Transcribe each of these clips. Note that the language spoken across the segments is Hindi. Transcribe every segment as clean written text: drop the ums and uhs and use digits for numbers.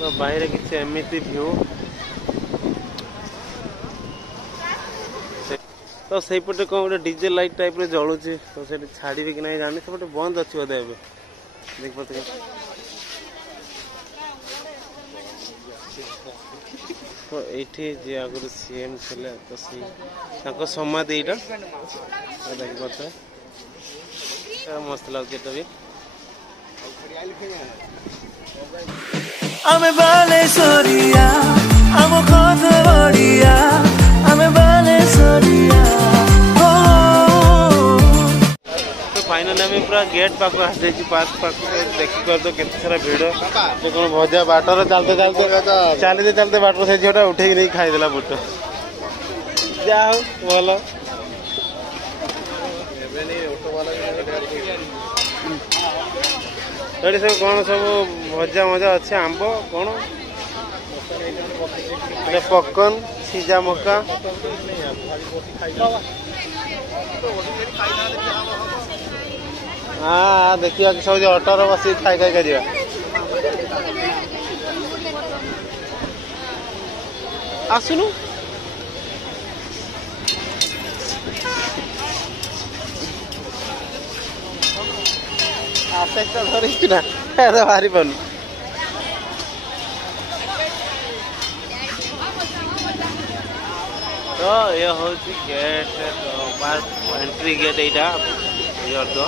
तो बाहर किसी एमती व्यू तो से पटे कौन गोटे डीजे लाइट टाइप रे जलुची तो से छाड़ी कि नहीं जानी से बंद अच्छी बोधे ए देख पाते तो ये जे आगुरी सीएम थे तो सी समाधि यहाँ देख पाते मस्त लगे भी आमे बालेश्वरिया आमो कथा बढिया आमे बालेश्वरिया तो फाइनली आम पूरा गेट पाक आसी पार्क पाक देखी कर दो केते सारा भीड़ तो कौन भजा बाटर चलते चलते चलते बाटर से झीटा उठे नहीं खाईदेला बुट जा भल ये सब कौन सब भजा मजा अच्छे आंब कौन पकन सीजा मका हाँ देखिए सब अटर बस खाई खाई जा आसुनु धरी ना बाहरी पानु तो ये हूँ गेट पार्क एंट्री गेट यहाँ तो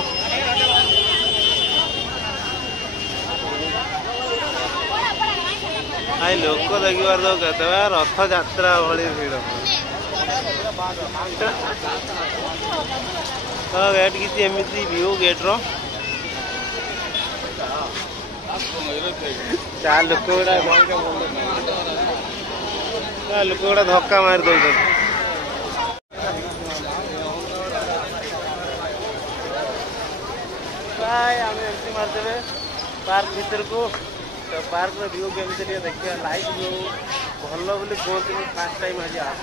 आई लोक देखिबार तो कहते रथ यात्रा भली भीड़ तो गेट किसी एमती व्यू गेट रो चार लोक गुड़ा धक्का मार दो एमती मारदे पार्क भीतर को तो पार्क व्यू केमती देखिए लाइट व्यू भल बोली कहते फास्ट टाइम आज आस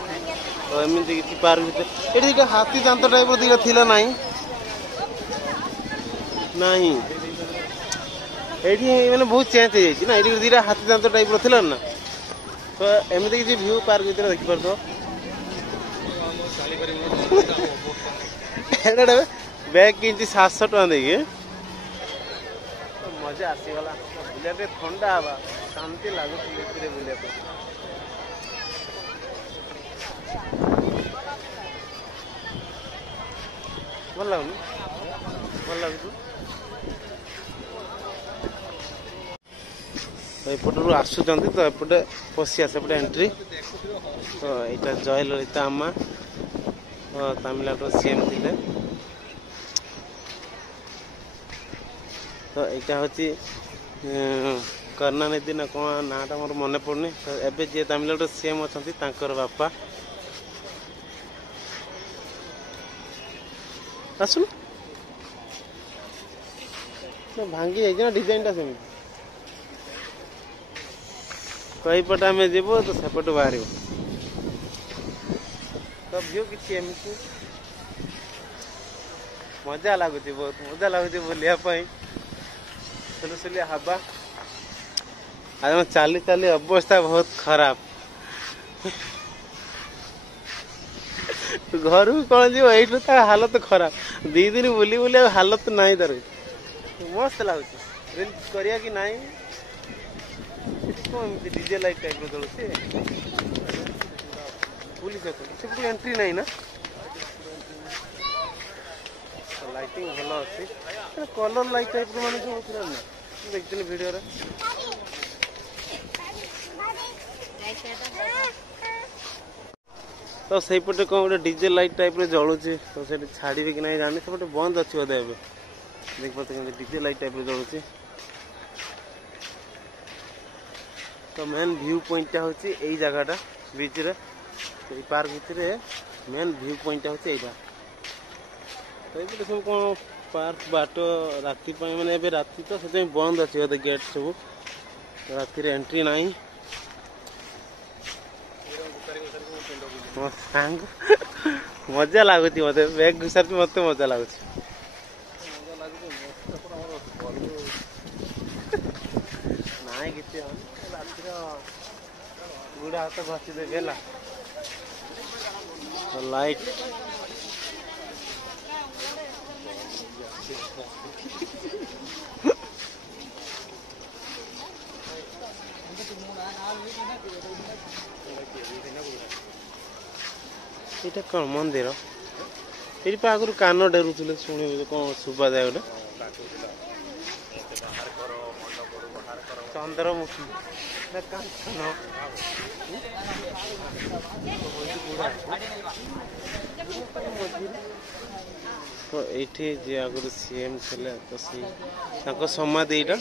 तो एमती किसी पार्क भीतर ये हाथी दांत टाइप दिखा थिला नहीं नहीं ये मैंने बहुत चेंज हो जाए ना ये दीटा हाथी दांत टाइप रहा ना तो एमती किसी व्यू पार्क भीतर देखिपार तो बैग किंची 700 टका देगी मजा आसीगला बुले ठंडा हवा शांति लगुच बुले भल लगुन भल लगुच तो एपटू आसुँच तो एपटे पशिया सेपटे एंट्री तो यहाँ जयललिता अम्मा तो तमिलनाडु सीएम थे तो यहाँ हूँ करुणानिधि ना कौन नाटा मोर मन पड़नी तो एवं जी तमिलनाडु सीएम अच्छा बापा आसुन भांगी जाए डिजाइन टा सेमती कई पटे आम जीव तो सेपटू बाहर तो व्यू किसी एमती मजा लगुच बहुत मजा लगुच बुलायापाई सुलसुलिया हवा आज चली चली अवस्था बहुत खराब घर को कौन जीव ये हालत खराब 2 दिन बुली बुली हालत नहीं तार मस्त लगुच रिल्स करिया कि नहीं कौन डीजे लाइट टाइप जलुचे पुलिस से एंट्री नहीं ना लाइटिंग भल अच्छी कलर लाइट टाइप मान सब ना देखते वीडियो तो से पटे कौन गोटे डीजे लाइट टाइप रे जलुची तो से छाड़ी कि नहीं जानी से बंद अच्छी बोधे ए देख पाते डीजे लाइट टाइप रे जलुची तो मेन व्यू पॉइंट हूँ यही जगहटा बीच रे तो पार्क भितर मेन व्यू पॉइंट हूँ यहाँ तो ये सब कौन पार्क बाट राति मैंने ए राति तो से बंद अच्छे बोधे गेट सब राति एंट्री ना सांग मजा लगुच मत बैग घुसार मत मजा लगुच ना ନାଇଁ କିଛି ରାତିର ଗୁଡ଼ା ହାତ ଘଷି ଦେବି ହେଲା ଲାଇଟ୍ এটা କଣ ମନ୍ଦିର ଏଠି ପା ଆଗରୁ କାନ ଡେରୁଥିଲେ ଶୁଣିବେ କଣ ଶୁଭାଯାଏ ଗୋଟେ ଚନ୍ଦ୍ରମୁଖୀ ତ ଏଇଠି ଯେ ଆଗରୁ ସିଏମ୍ ଥିଲେ ତ ସେଇ ତାଙ୍କ ସମାଧି ଏଇଟା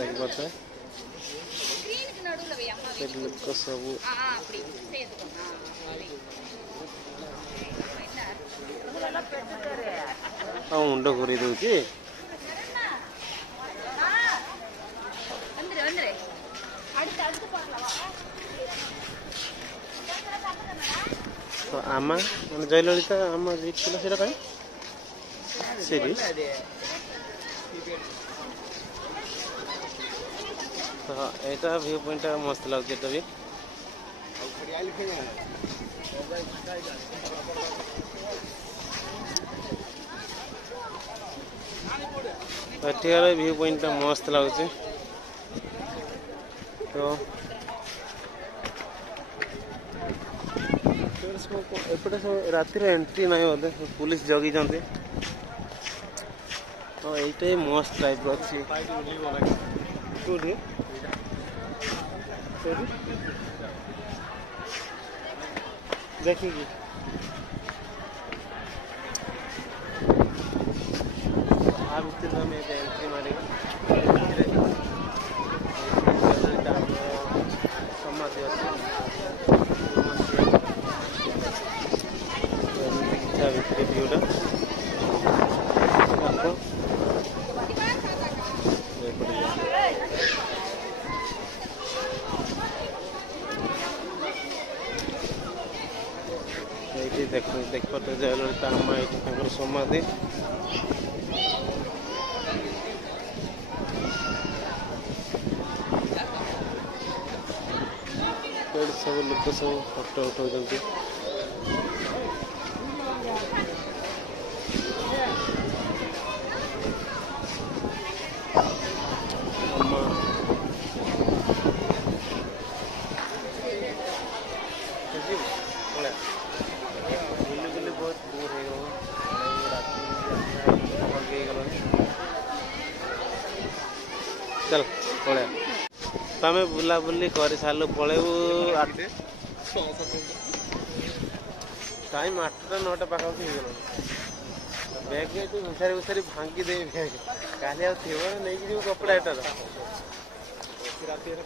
ଦେଖିପାରୁଥିବେ ଲୋକ ସବୁ ଆଉ ମୁଣ୍ଡ ଘୁରେଇ ଦଉଛି आमा मैं जयललिता आमा जीतला सेटा काई सीरी तो एटा व्यू पॉइंट मस्त लागছে এটা भी एठियार व्यू पॉइंट मस्त लागছে तो एपटे सब राति एंट्री ना बोधे पुलिस जगी तो ये मस्त टाइप अच्छी देखिए एंट्री मारे समाधि भियूटा देख पाते जयललिता आमा ये समाधि सब लोक सब फोटो उठाऊ चल पड़े तमें बुलाबुली कर सारू पलैबू टाइम 8टा 9टा पाखापाखि हो गला बैग तू घुसारी घुसारी भांगी दे बैग काली नहीं जीव कपड़ा एटार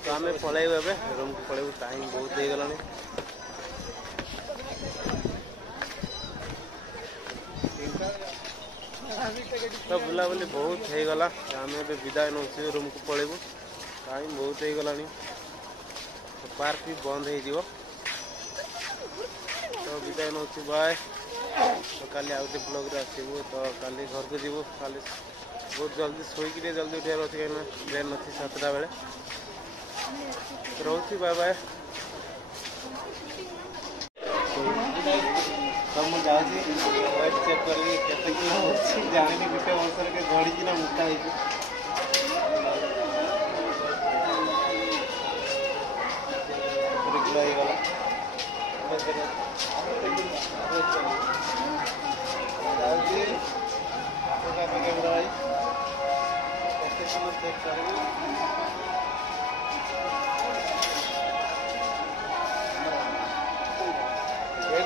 तो आम पलैबू ए रूम को पलैबू टाइम बहुत हो गला तो बुलाबुली बहुत हो गला आम विदाय नौ रूम को पलैबू टाइम बहुत हो गला पार्क भी बंद हो तो विदाय नौ बाय तो काली आउटे ब्लॉग रे आसबू तो काली घर को जीवु काली बहुत जल्दी सोईक जल्दी उठार अच्छे कहीं ट्रेन अच्छी 7टा बेले रोची बाय बाय तो मुझे जाऊँगी वेट चेक करी केते किलो अच्छी जानी गोटे वर्ष के झड़ी ना मोटा हो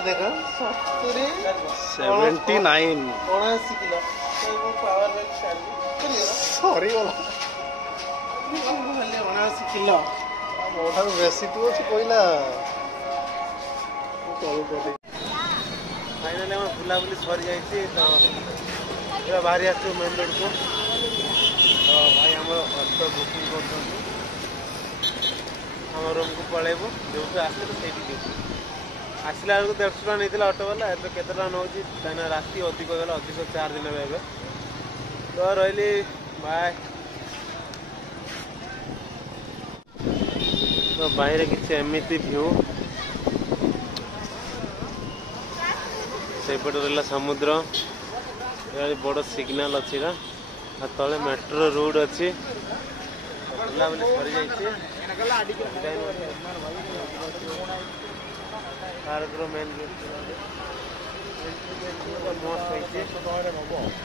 देखो 79 किलो सॉरी बोला 79 किलो मोठार बेसी तू अच्छी कहला फाइनाली हम बुलाबुली सरी जाइए तो बाहरी आस मेन रोड को तो भाई आम ऑटो बुकिंग कर रूम को पलैबू जो आसलु से आसला बेलू 150 टका नहीं ऑटो वाला एवं केते नौ कहीं राति अधिक गला अधिक चार्ज ने तो रही बाय बाहर किसी एमती व्यू सेपटे रहा समुद्र बड़ सिग्नाल अच्छी तले मेट्रो रोड अच्छी बुलाबुली सरी जाइए पार्क मेन मस्त